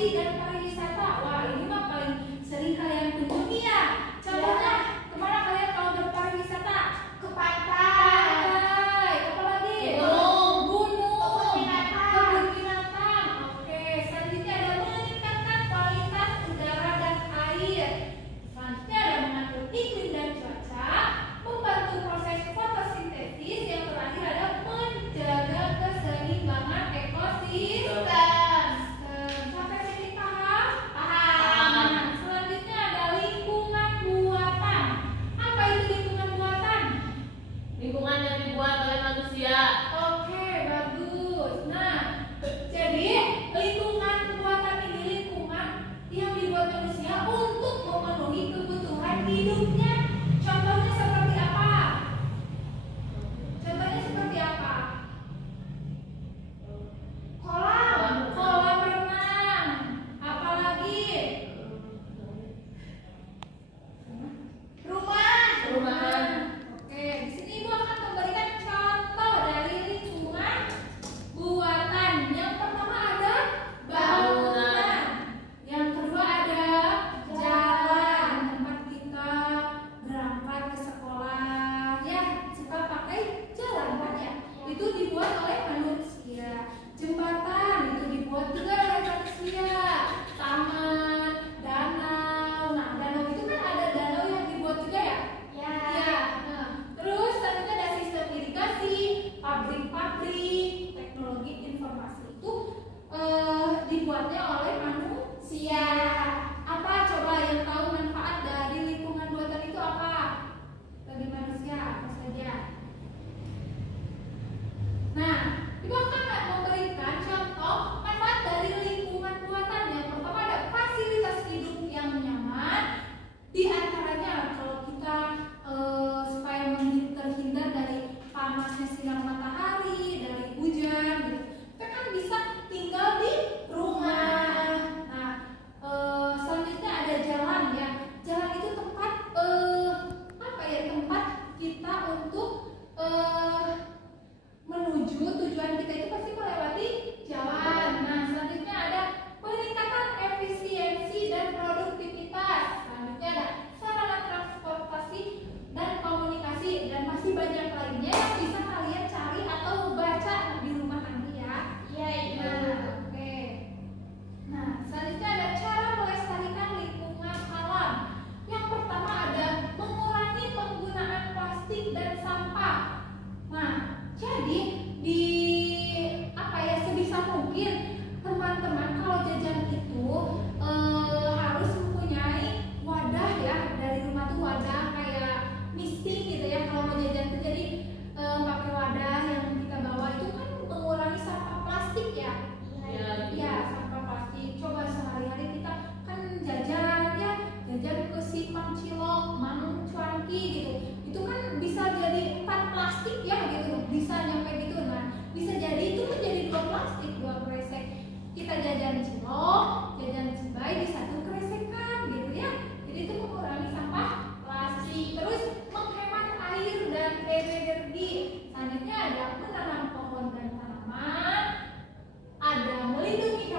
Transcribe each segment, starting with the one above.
rekreasi dan pariwisata. Wah, ini mah paling sering kalian kunjungi ya. Contohnya, kemana kalian kalau berpariwisata? Ke pantai. Apalagi? Gunung. Kebun Binatang. binatang. Oke, selanjutnya ada meningkatkan kualitas udara dan air. Selanjutnya ada mengatur iklim dan cuaca, membantu proses fotosintesis. Yang terakhir ada menjaga keseimbangan ekosistem. Sampai sini paham? Paham. Nah, selanjutnya ada lingkungan buatan. Apa itu lingkungan buatan? Lingkungan yang dibuat oleh manusia. Oke, bagus. Nah, jadi lingkungan buatan ini lingkungan yang dibuat manusia untuk memenuhi kebutuhan hidupnya. Contohnya seperti apa? Contohnya seperti apa? Kolam renang. Apalagi? Rumahan. Oke, di sini Ibu akan memberikan contoh dari lingkungan buatan. Yang pertama ada bangunan. Yang kedua ada jalan tempat kita berangkat ke sekolah. Ya, suka pakai jalan kan ya? Itu dibuat oleh manusia. Jembatan itu dibuat juga oleh manusia. Taman, danau. Nah, danau itu kan ada danau yang dibuat juga ya? Ya. Iya. Nah, terus selanjutnya ada sistem irigasi, pabrik-pabrik, teknologi informasi itu dibuatnya oleh manusia. Apa coba yang tahu manfaat dari lingkungan buatan itu apa? Bagi manusia apa saja? Nah, Ibu akan memberikan contoh manfaat dari lingkungan buatan. Yang pertama ada fasilitas hidup yang nyaman. Di antaranya kalau kita supaya terhindar dari panasnya sinar matahari, dari hujan, gitu. Kita kan bisa tinggal di rumah. Nah, selanjutnya ada jalan ya. Jalan itu tempat tempat kita untuk menuju tujuan kita itu pasti melewati jalan. Nah, selanjutnya ada peningkatan efisiensi dan produktivitas. Selanjutnya ada sarana transportasi dan komunikasi, dan masih banyak lainnya yang bisa kalian cari atau baca di rumah nanti ya. Iya, Ibu. Nah, oke. Nah, selanjutnya ada cara melestarikan lingkungan alam. Yang pertama ada mengurangi penggunaan plastik dan sampah. Nah, jadi di sebisa mungkin teman-teman kalau jajan itu harus mempunyai wadah ya, dari rumah tuh wadah kayak misting gitu ya. Kalau mau jajan tuh jadi pakai wadah yang kita bawa itu kan mengurangi sampah plastik ya. Iya, sampah plastik. Coba sehari-hari kita kan jajan ya, jajan ke Simpang Cilok, Mang Cuanki gitu. Itu kan bisa jadi 4 plastik ya gitu, bisa nyampe gitu. Nah, bisa jadi itu menjadi 2 plastik, 2 kresek. Kita jajan cilok, jajan cibai di satu kresekan gitu ya. Jadi itu mengurangi sampah plastik. Terus menghemat air dan energi. Selanjutnya ada menanam pohon dan tanaman, ada melindungi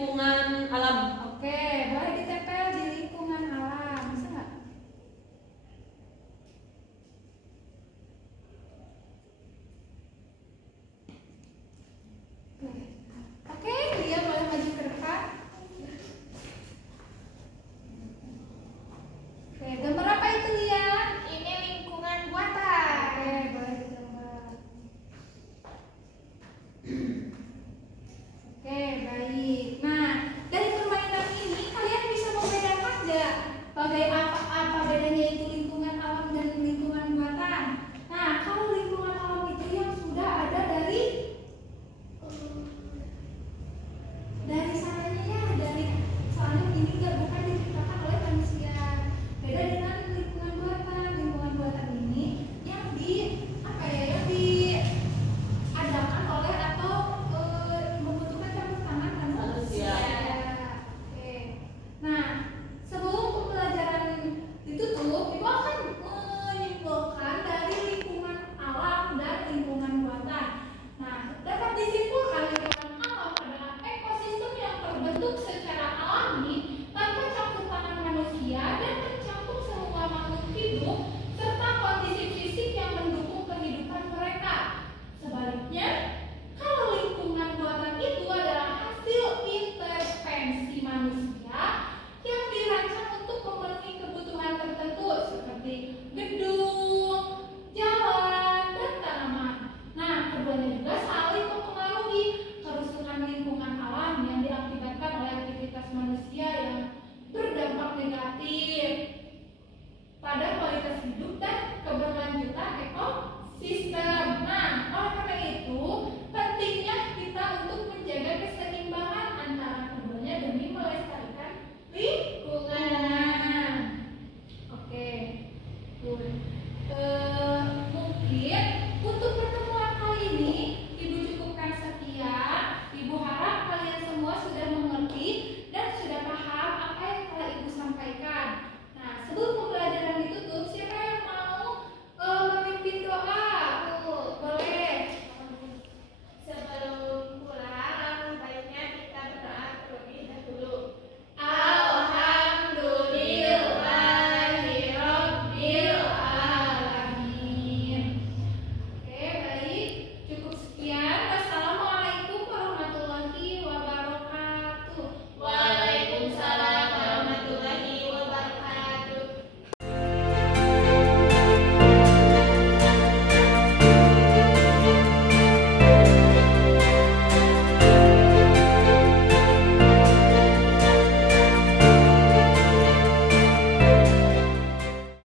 lingkungan